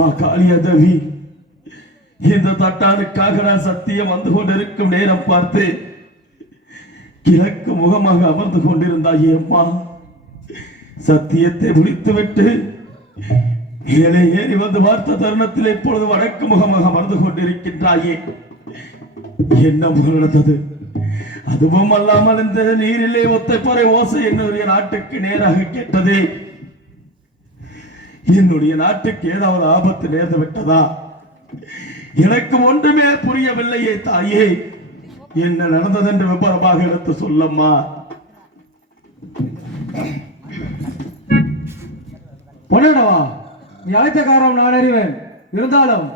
அம்மா காளியதவி இந்த தட்டானுக்காக நான் சத்தியம் வந்து கொண்டிருக்கும் நேரம் பார்த்து கிழக்கு முகமாக அமர்ந்து கொண்டிருந்தாயே அம்மா. சத்தியத்தை முடித்துவிட்டு மேலே ஏறி வந்து பார்த்த தருணத்தில் இப்பொழுது வடக்கு முகமாக அமர்ந்து கொண்டிருக்கின்றாயே? என்ன நடந்தது? அதுவும் அல்லாமல் இந்த நீரிலே ஒத்தைப்பறை ஓசை என்னுடைய நாட்டுக்கு நேராக கேட்டது. என்னுடைய நாட்டுக்கு ஏதாவது ஆபத்து நேர்ந்து விட்டதா எனக்கு ஒன்றுமே புரியவில்லையே தாயே. என்ன நடந்தது என்று விபரமாக எடுத்து சொல்லம்மா. பொன்னடவா நீ அழைத்த காரணம் நான் அறிவேன். இருந்தாலும்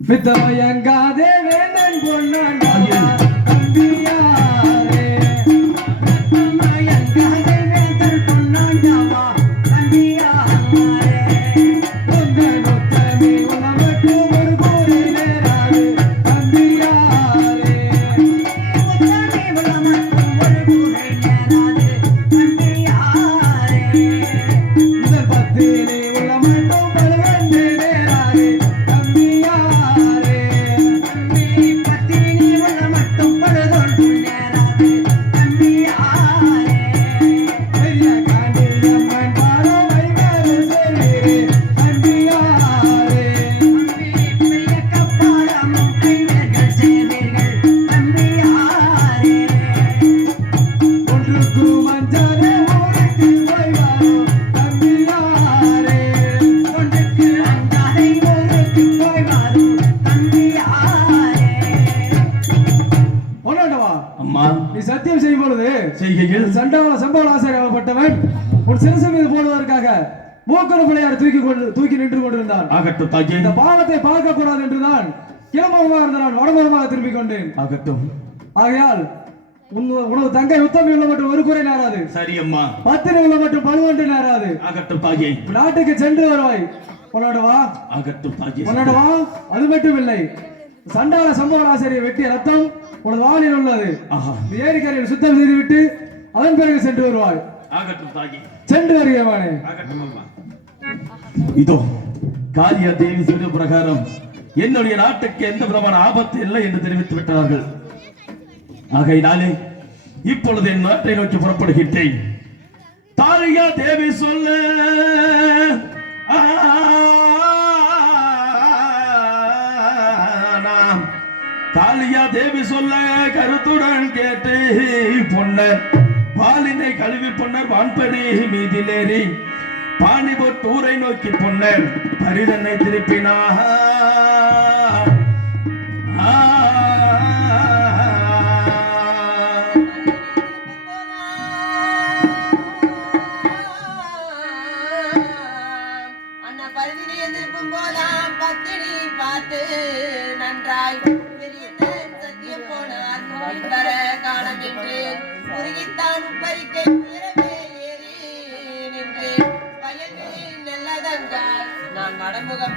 மித்தமயங்காதே வேந்தன் பொன்னாண்டவா தம்பியாரே ஆகட்டும் தாயே. இந்த பாவத்தை பார்க்க கூடாது என்றுதான் கிளம்பமாக இருந்த நான் வடமுகமாக திரும்பிக் கொண்டேன். ஆகட்டும். ஆகையால் உன் உனது தங்கை உத்தமி உள்ள மட்டும் ஒரு குறை நேராது. சரி அம்மா பத்திரை உள்ள மட்டும் பழுவொன்று நேராது. ஆகட்டும் தாயே. நாட்டுக்கு சென்று வருவாய். உன்னோட வா. ஆகட்டும் தாயே. உன்னோட வா. அது மட்டும் இல்லை சண்டால சம்பவ ஆசிரியர் வெட்டிய ரத்தம் உனது வாளில் உள்ளது. ஏரிக்கரையில் சுத்தம் செய்துவிட்டு அதன் பிறகு சென்று வருவாய். ஆகட்டும் தாயே. சென்று வருகிறவானே. ஆகட்டும் அம்மா. இதோ காளியா தேவி சொல்ற பிரகாரம் என்னுடைய நாட்டுக்கு எந்த விதமான ஆபத்து இல்லை என்று தெரிவித்து விட்டார்கள் ஆகையினாலே இப்பொழுது என் நாட்டை நோக்கி புறப்படுகின்றேன் தாரியா தேவி சொல்ல தாலியா தேவி சொல்ல கருத்துடன் கேட்டு பொன்னர் பாலினை கழுவி பொன்னர் மீதி மீதிலேறி பாணிபொட் ஊரை நோக்கி பொன்னர் பரிதனை திருப்பினாக.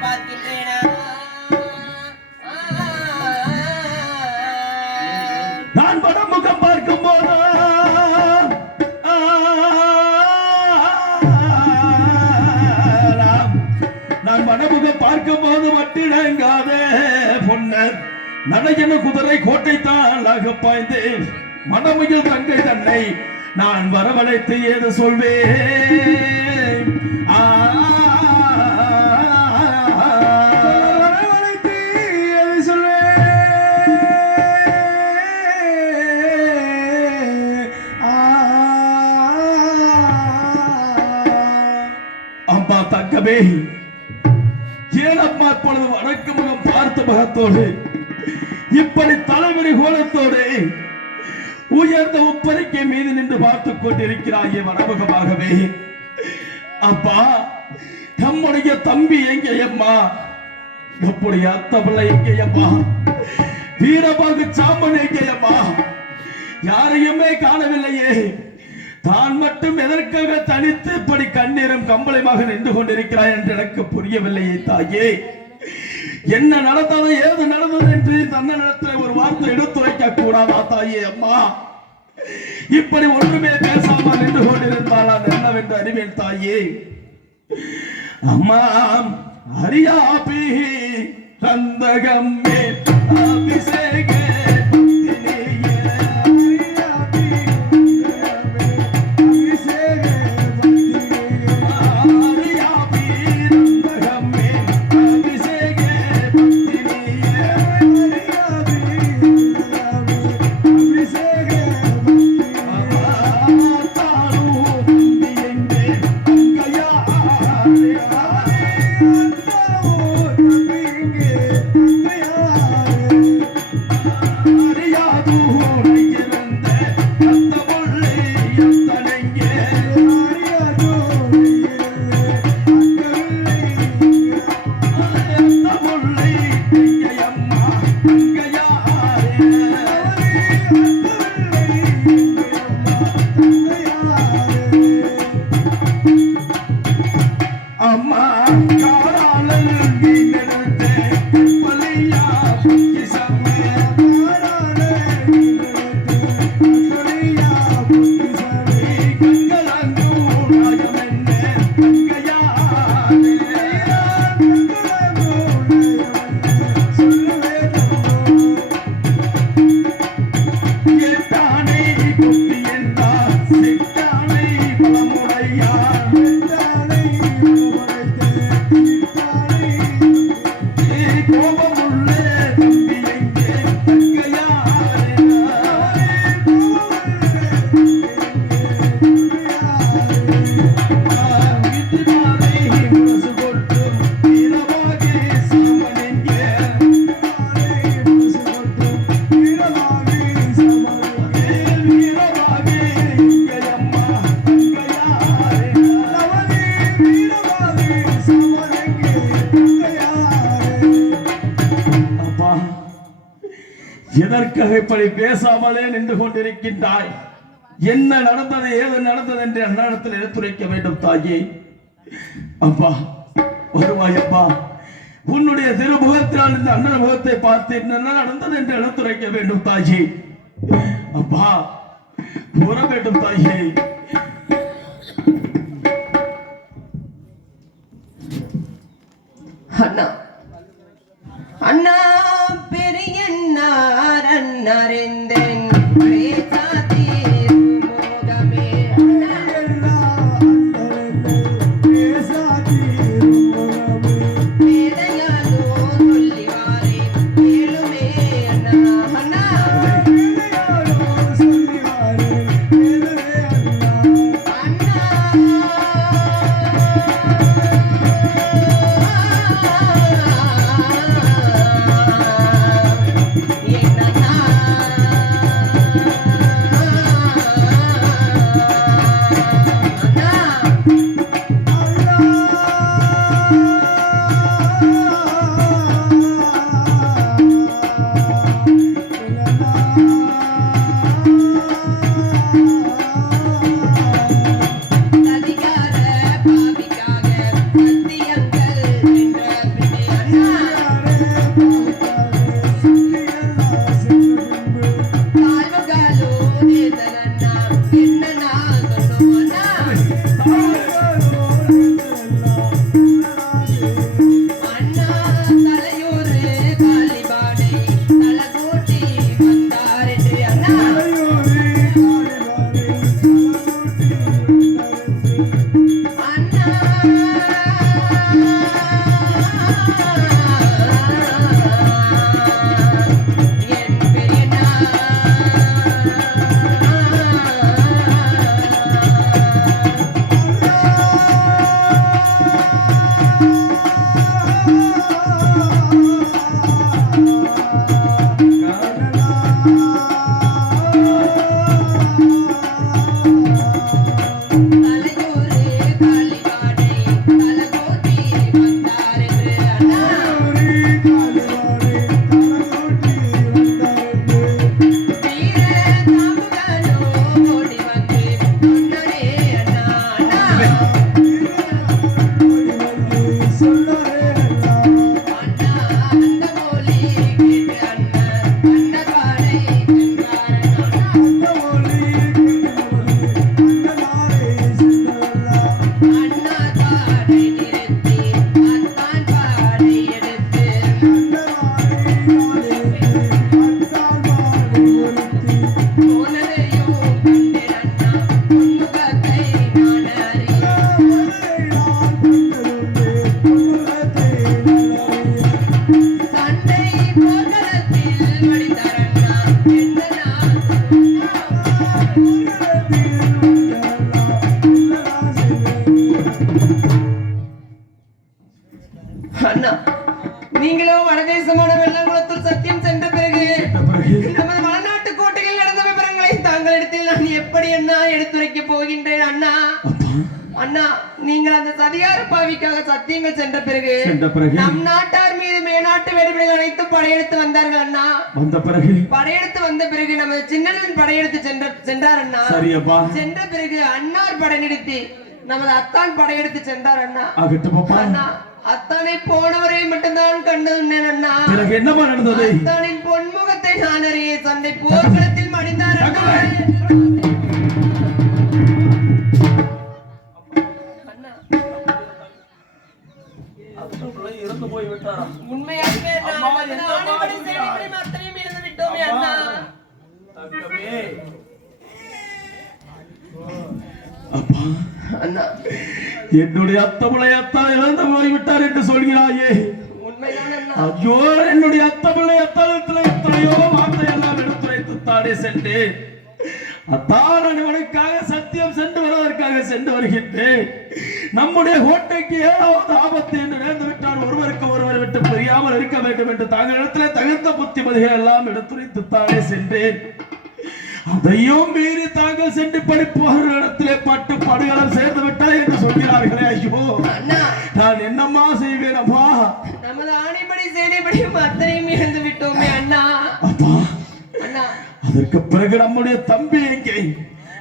பார்க்கின்றேனா நான் வடமுகம் பார்க்கும் போது நான் வடமுகம் பார்க்கும் போது மட்டிடங்காதே பொன்னர் நடையன குதிரை கோட்டை தான் பாய்ந்தேன் மணமையில் தங்கை தன்னை நான் வரவழைத்து ஏது சொல்வேன் ஆ அம்மா தங்கமே ஏனம்மா வடக்கு முகம் பார்த்த முகத்தோடு இப்படி தலைவரி கோலத்தோடு உயர்ந்த உப்பரிக்கை மீது நின்று பார்த்துக் கொண்டிருக்கிறாயே வடமுகமாகவே. அப்பா நம்முடைய தம்பி எங்கேயம்மா? நம்முடைய அத்த பிள்ளை எங்கேயம்மா? வீரபாகு சாம்பன் எங்கேயம்மா? யாரையுமே காணவில்லையே. தான் மட்டும் எதற்காக தனித்து இப்படி கண்ணீரும் கம்பளையுமாக நின்று கொண்டிருக்கிறாய் என்று எனக்கு புரியவில்லையே தாயே. என்ன நடந்தது ஏது நடந்தது என்று தன்னடத்தில் ஒரு வார்த்தை எடுத்துரைக்க கூடாதா தாயே அம்மா? இப்படி ஒன்றுமே பேசாமல் நின்று கொண்டிருந்தால் நான் என்னவென்று அறிவேன் தாயே? அம்மா ஹரியாபி சந்தகம் மேல் பேசாமலே நின்று கொண்டிருக்கின்றாய். என்ன நடந்தது ஏது நடந்தது என்று அந்நேரத்தில் எடுத்துரைக்க வேண்டும் தாயே. அப்பா வருவாய் அப்பா. உன்னுடைய திருமுகத்தினால் இந்த அண்ணன் முகத்தை பார்த்து என்ன நடந்தது என்று எடுத்துரைக்க வேண்டும் தாயே. அப்பா கூற வேண்டும் தாயே. அண்ணா அண்ணா பெரிய ನನ್ನರೆಂದೆ Thank you. அனைத்தும் படையெடுத்து வந்தார்கள் அண்ணா. வந்த பிறகு? படையெடுத்து வந்த பிறகு நமது சின்னனின் படையெடுத்து சென்ற சென்றார் அண்ணா. சரி அப்பா சென்ற பிறகு அன்னார் படை நிறுத்தி நமது அத்தான் படையெடுத்து சென்றார் அண்ணா. ஆகட்டும் அண்ணா அத்தானை போனவரை மட்டும்தான் கண்டேன் அண்ணா. பிறகு என்னமா நடந்தது? அத்தானின் பொன்முகத்தை நான் அறிய சண்டை போர்க்களத்தில் மடிந்தார். அண்ணா, இறந்து போய் விட்டாரா உண்மையாகவே அத்தனையும் இழந்து விட்டோமே அண்ணா தங்கமே அப்பா அண்ணா என்னுடைய அத்தான் இழந்து போய்விட்டார் என்று சொல்கிறாயே ஐயோ என்னுடைய அத்தமுளை அத்தானத்தில் எத்தனையோ வார்த்தை எல்லாம் எடுத்துரைத்து தானே சென்றேன் அத்தான் அனுமனுக்காக சத்தியம் சென்று வருவதற்காக சென்று வருகின்றேன் நம்முடைய கோட்டைக்கு ஏதாவது ஆபத்து என்று நேர்ந்து விட்டால் ஒருவருக்கு ஒருவர் விட்டு பிரியாமல் இருக்க வேண்டும் என்று தாங்களிடத்தில் தகுந்த புத்திமதிகள் எல்லாம் எடுத்துரைத்து தானே சென்றேன். அதையும் மீறி தாங்கள் சென்று படிப்பவர்கள் இடத்திலே பட்டு படுகளம் சேர்ந்து விட்டாய் என்று சொல்கிறார்களே ஐயோ. அண்ணா. நான் என்னம்மா செய்வேன் அப்பா நமது ஆணைப்படி செயல்படியும் அத்தனையும் இழந்து விட்டோமே அண்ணா. அப்பா. அண்ணா. அதற்கு பிறகு நம்முடைய தம்பி எங்கே?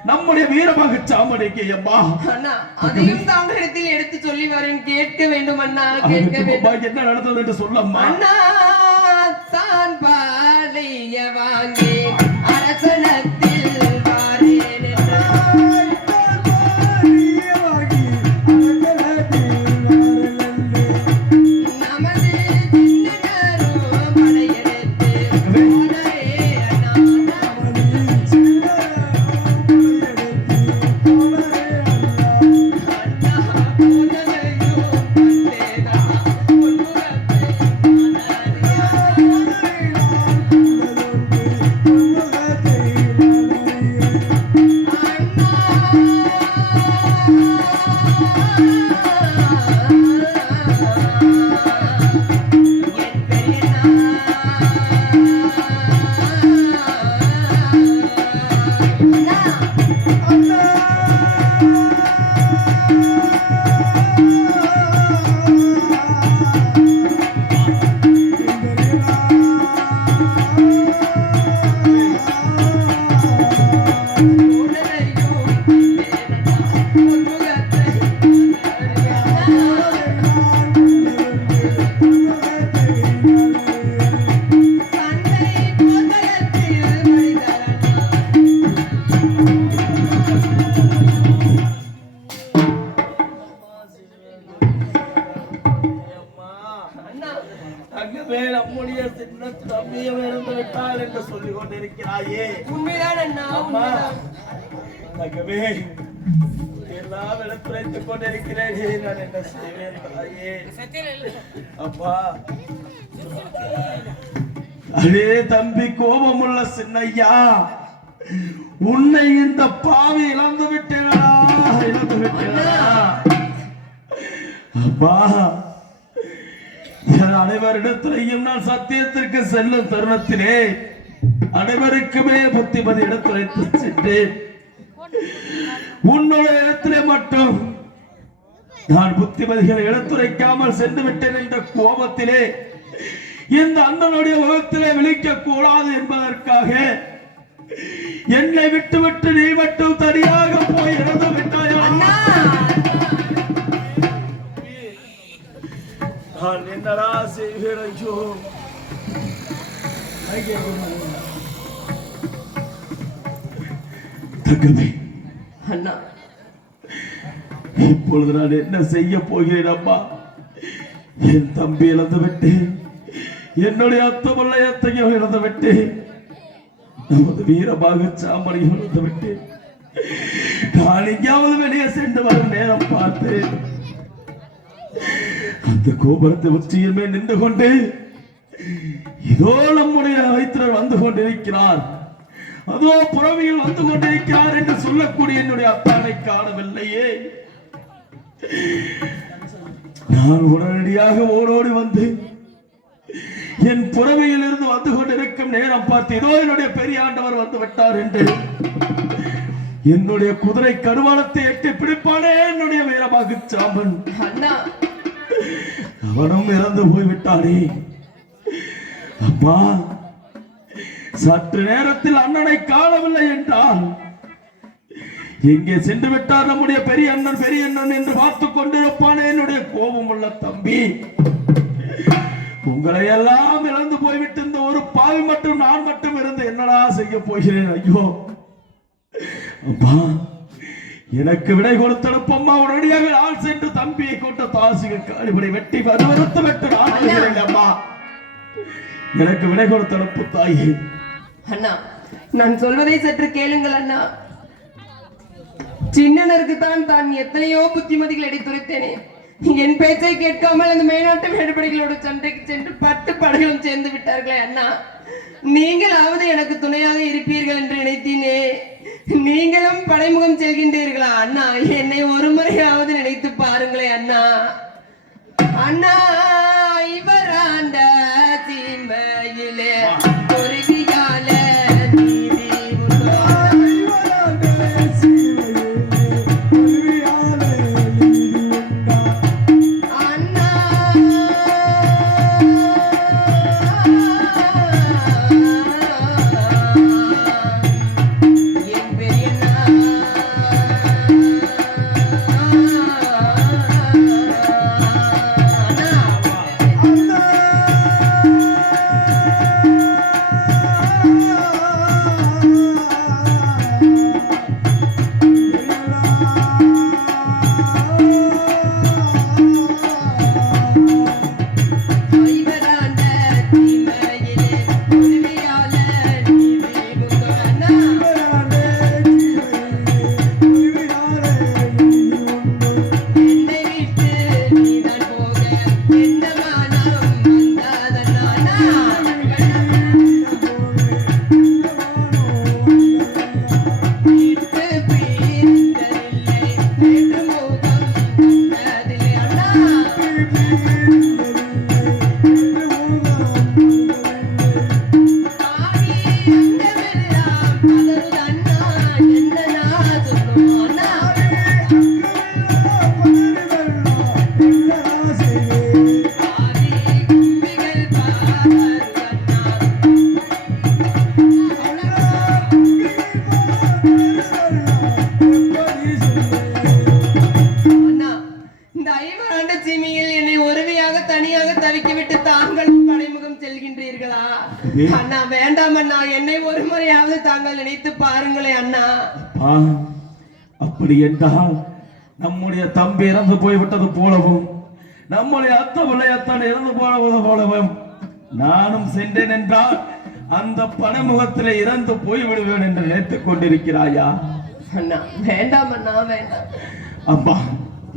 நம்முடைய வீரமாக சாமன் எங்கே அம்மா. அண்ணா அதையும் தாங்களிடத்தில் எடுத்து சொல்லி வரேன். கேட்க வேண்டும் அண்ணா கேட்க வேண்டும். என்ன நடந்தது என்று சொல்லம்மா. அண்ணா தான் பாலைய வாங்கி. தங்கமே நம்முடைய சின்ன தம்பியை இழந்து விட்டாள் என்று சொல்லிக் கொண்டிருக்கிறாயே. உண்மைதான் அண்ணா தங்கமே எல்லாம் எடுத்துரைத்துக் கொண்டிருக்கிறேனே. நான் என்ன செய்வேன் தாயே? அப்பா அடே தம்பி கோபமுள்ள சின்னையா உன்னை இந்த பாவி இழந்து விட்டேனா இழந்து விட்டேனா அப்பா அனைவரிடத்திலையும் நான் சத்தியத்திற்கு செல்லும் தருணத்திலே அனைவருக்குமே புத்திமதி எடுத்துரைத்து சென்றேன். உன்னுடைய இடத்திலே மட்டும் நான் புத்திமதிகளை எடுத்துரைக்காமல் சென்று விட்டேன் என்ற கோபத்திலே இந்த அண்ணனுடைய முகத்திலே விழிக்க கூடாது என்பதற்காக என்னை விட்டுவிட்டு நீ மட்டும் தனியாக போய் இறந்து நான் என்னடா செய்வேன் ஐயோ தங்கமே. அண்ணா. இப்பொழுது நான் என்ன செய்ய போகிறேன் அம்மா? என் தம்பி இழந்து விட்டேன் என்னுடைய அத்தமுள்ள அத்தையும் இழந்து விட்டேன் நமது வீரமாக சாமரையும் இழந்து விட்டேன் நான் எங்கேயாவது வெளியே சென்று வரும் நேரம் பார்த்து அந்த கோபுரத்தை உச்சியுமே நின்று கொண்டு இதோ நம்முடைய வைத்திரர் வந்து கொண்டிருக்கிறார். அதோ புறவியில் வந்து கொண்டிருக்கிறார் என்று சொல்லக்கூடிய என்னுடைய அத்தானை காணவில்லையே. நான் உடனடியாக ஓடோடி வந்து என் புறவையில் இருந்து வந்து கொண்டிருக்கும் நேரம் பார்த்து இதோ என்னுடைய பெரிய ஆண்டவர் வந்து விட்டார் என்று என்னுடைய குதிரை கருவாலத்தை எட்டி பிடிப்பானே என்னுடைய வீரபாகு சாம்பன் அண்ணா அவனும் இறந்து போய்விட்டானே. அப்பா சற்று நேரத்தில் அண்ணனை காணவில்லை என்றால் எங்கே சென்று விட்டார் நம்முடைய பெரிய அண்ணன் பெரிய அண்ணன் என்று பார்த்து கொண்டிருப்பானே என்னுடைய கோபம் உள்ள தம்பி. உங்களை எல்லாம் இழந்து போய்விட்டு இந்த ஒரு பாவி மட்டும் நான் மட்டும் இருந்து என்னடா செய்ய போகிறேன்? ஐயோ. அப்பா எனக்கு விடை கொடுத்தனுப்பம்மா உடனடியாக நான் சென்று தம்பியை கொண்ட தாசிகள் காலிபடி வெட்டி வருவறுத்து வெட்டு நான் அம்மா. எனக்கு விடை கொடுத்தனுப்பு தாயே. அண்ணா. நான் சொல்வதை சற்று கேளுங்கள் அண்ணா. சின்னனருக்கு தான் தான் எத்தனையோ புத்திமதிகள் எடுத்துரைத்தேனே என் பேச்சை கேட்காமல் அந்த மேல்நாட்டு மேடுபடிகளோடு சண்டைக்கு சென்று பத்து படைகளும் சேர்ந்து விட்டார்களே அண்ணா. நீங்களாவது எனக்கு துணையாக இருப்பீர்கள் என்று நினைத்தீனே. நீங்களும் படைமுகம் செல்கின்றீர்களா? அண்ணா என்னை ஒரு முறையாவது நினைத்து பாருங்களே அண்ணா. அண்ணா! அப்படி என்றால் நம்முடைய தம்பி இறந்து போய்விட்டது போலவும் நம்முடைய அத்த பிள்ளையத்தான் இறந்து போனது போலவும் நானும் சென்றேன் என்றால் அந்த பணமுகத்திலே இறந்து போய்விடுவேன் என்று நினைத்துக் கொண்டிருக்கிறாயா? அண்ணா வேண்டாம் அண்ணா வேண்டாம். அம்மா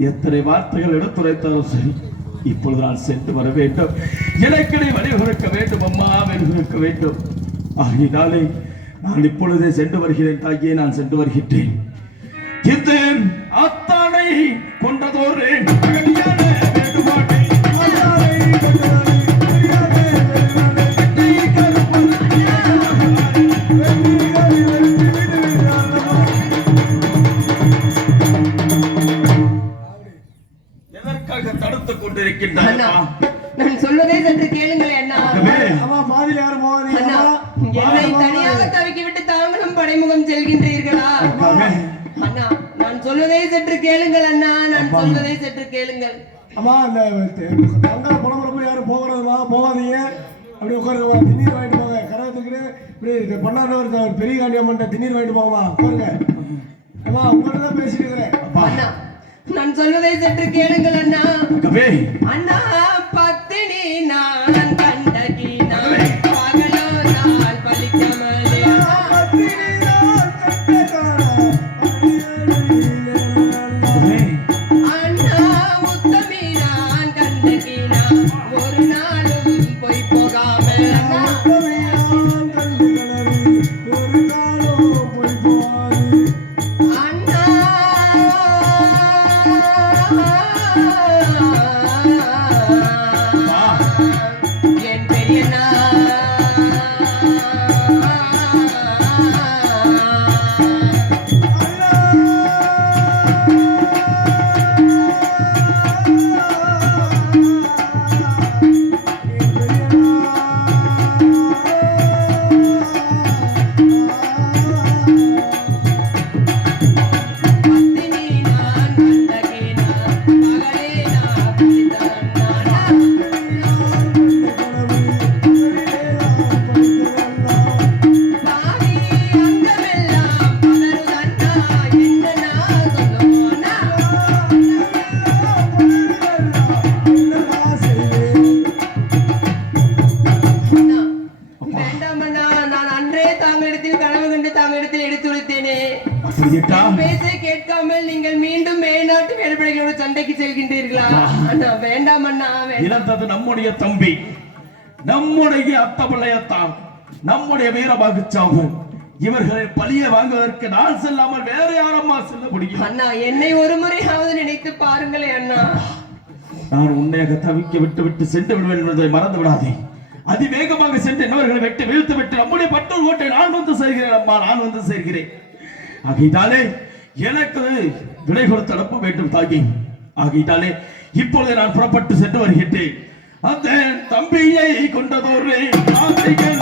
எத்தனை வார்த்தைகள் எடுத்துரைத்தாலும் சரி இப்பொழுது நான் சென்று வர வேண்டும். எனக்கிடை வழிவகுக்க வேண்டும் அம்மா வழிவகுக்க வேண்டும். ஆகினாலே நான் இப்பொழுதே சென்று வருகிறேன் தாயே நான் சென்று வருகின்றேன். இந்த அத்தானை கொண்டதோரு நான் சொல்வதை சற்று கேளுங்களே அண்ணா. அண்ணா. என்னை தனியாக தவிக்கி விட்டு தாங்களும் படைமுகம் செல்கின்றீர்களா? அண்ணா நான் சொல்வதை சற்று கேளுங்கள் அண்ணா நான் சொல்வதை சற்று கேளுங்கள். அம்மா இந்த தங்கா புலம்புறப்ப யாரும் போகக்கூடாதுமா போகாதீங்க. அப்படி உட்காருங்க திண்ணீர் வாங்கிட்டு போங்க. கரகத்துக்கு இப்படி இந்த பண்ணாண்டவர் பெரிய காண்டியம்மன்ட்ட திண்ணீர் வாங்கிட்டு போங்கம்மா உட்காருங்க. அம்மா உங்கள்ட்ட தான் பேசிட்டு இருக்கிறேன். அண்ணா நான் சொல்வதை சற்று கேளுங்கள் அண்ணா. அண்ணா பத்தினி நான் வீரபாகுச்சாமன் இவர்களை பழிய வாங்குவதற்கு நான் செல்லாமல் வேற யாரம்மா செல்ல முடியும்? அண்ணா என்னை ஒரு முறையாவது நினைத்து பாருங்களேன் அண்ணா. நான் உன்னையாக தவிக்க விட்டு விட்டு சென்று விடுவேன் என்பதை மறந்து விடாதே. அதிவேகமாக சென்று இன்னவர்களை வெட்டி வீழ்த்து விட்டு நம்முடைய பட்டூர் கோட்டை நான் வந்து சேர்கிறேன் அம்மா நான் வந்து சேர்கிறேன். ஆகையினாலே எனக்கு விடை கொடுத்து அனுப்ப வேண்டும் தாகி ஆகையினாலே இப்பொழுது நான் புறப்பட்டு சென்று வருகின்றேன். அந்த தம்பியை கொண்டதோரே ஆசைகள்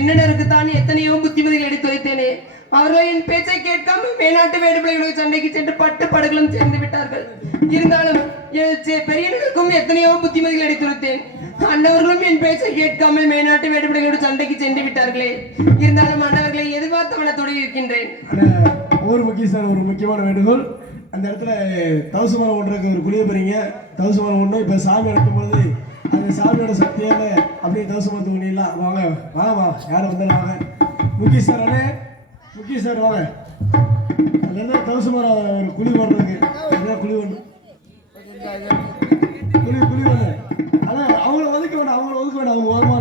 சின்னனருக்குத்தான் எத்தனையோ புத்திமதிகள் எடுத்து வைத்தேனே. அவர்களின் பேச்சை கேட்காம மேலாட்டு வேடுபிள்ளைகளுக்கு சண்டைக்கு சென்று பட்டு படுகளும் சேர்ந்து விட்டார்கள். இருந்தாலும் பெரியனுக்கும் எத்தனையோ புத்திமதிகள் எடுத்து வைத்தேன். அண்ணவர்களும் என் பேச்சை கேட்காமல் மேநாட்டு வேடுபிள்ளைகளோடு சண்டைக்கு சென்று விட்டார்களே. இருந்தாலும் அண்ணவர்களை எதிர்பார்த்த மனத்தோடு இருக்கின்றேன். ஒரு முக்கிய சார் ஒரு முக்கியமான வேண்டுகோள். அந்த இடத்துல தவசு மரம் ஒன்றுக்கு ஒரு குளிய போறீங்க. தவசு மரம் ஒன்று இப்போ சாமி நடக்கும் பொழுது அந்த சாமியோட சக்தியால அப்படியே தோசை மரத்து வாங்க வாங்க வா யாரும் வந்தாலும் வாங்க. முக்கிய சார் அண்ணே. முக்கிய சார் வாங்க. அதுல தோசை மரம் ஒரு குழி போடுறதுக்கு அதுதான் குழி ஒன்று? குழி குழி ஒன்று. ஆனால் அவங்கள ஒதுக்க வேண்டாம் அவங்கள ஒதுக்க வேண்டாம். அவங்க ஓரமாக